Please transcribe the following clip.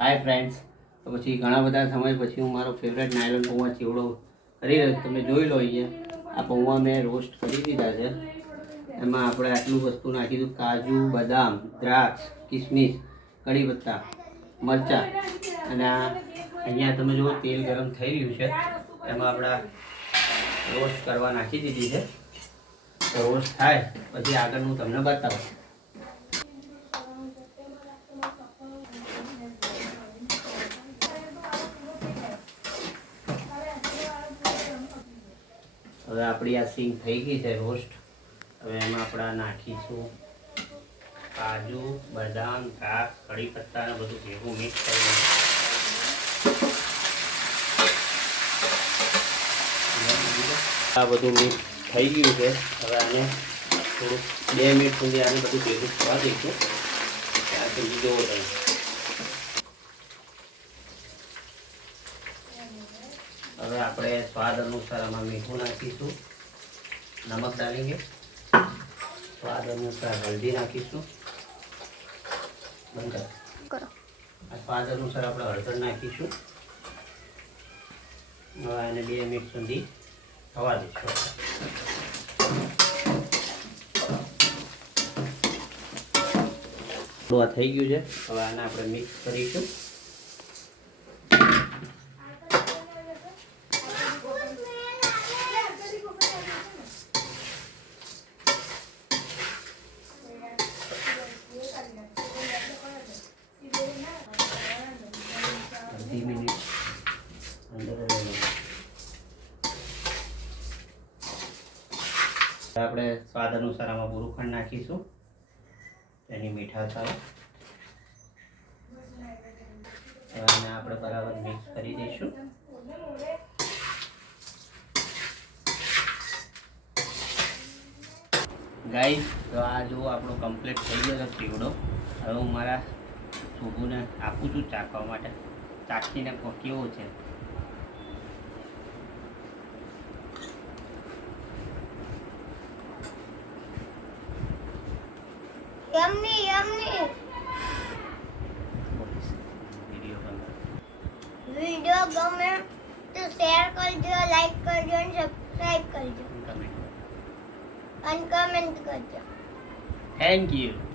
Hi friends, તો પછી ઘણા બધા સમય પછી હું મારો ફેવરેટ નાયલોન પૌવા ચેવડો કરી રહ્યો છું. તમે જોઈ લો અહીંયા આ પૌવા મેં રોસ્ટ કરી દીધા છે. એમાં આપણે આટલું વસ્તુ નાખીશું: કાજુ, બદામ, દ્રાક્ષ, કિસમિસ, કઢી પત્તા, મરચાં. અને આ અહીંયા તમે જુઓ તેલ ગરમ થઈ રહ્યું છે. એમાં આપણા રોસ્ટ કરવા નાખી દીધી છે. તો રોસ્ટ થાય પછી આગળ હું તમને બતાવું. હવે આપણી આ સિંગ થઈ ગઈ છે રોસ્ટ. હવે એમાં આપણે નાખીશું કાજુ, બદામ, દ્રાક્ષ, કઢી પત્તા ને બધું ભેગું મિક્સ કરી આ બધું મિક્સ થઈ ગયું છે. હવે આને થોડું 2 મિનિટ સુધી આને બધું ભેગું થવા દઈશું. ત્યાં સુધી જોવો તમે. હવે આપણે સ્વાદ અનુસાર આમાં મીઠું નાખીશું, નમક ડાલેંगे, સ્વાદ અનુસાર હલ્દી નાખીશું, બંધ કરો. આ સ્વાદ અનુસાર આપણે હળદર નાખીશું. હવે આને 2 મિનિટ સુધી થવા દઈશું. આ થઈ ગયું છે. હવે આને આપણે મિક્સ કરીશું. આપણે સ્વાદ અનુસાર આમાં બોરુખંડ નાખીશું, તેની મીઠાશ આવે. આને આપણે બરાબર મિક્સ કરી દઈશું. ગાઈસ, તો આ જો આપણો કમ્પ્લીટ થઈ ગયો છે ચેવડો. હવે હું મારા શુભુને આપું છું ચાખવા માટે. ચાખીને કેવો છે. Yummy, yummy. वीडियो गमे तो शेयर करजो, लाइक करजो और सब्सक्राइब करजो कमेंट और कमेंट करजो. Thank you.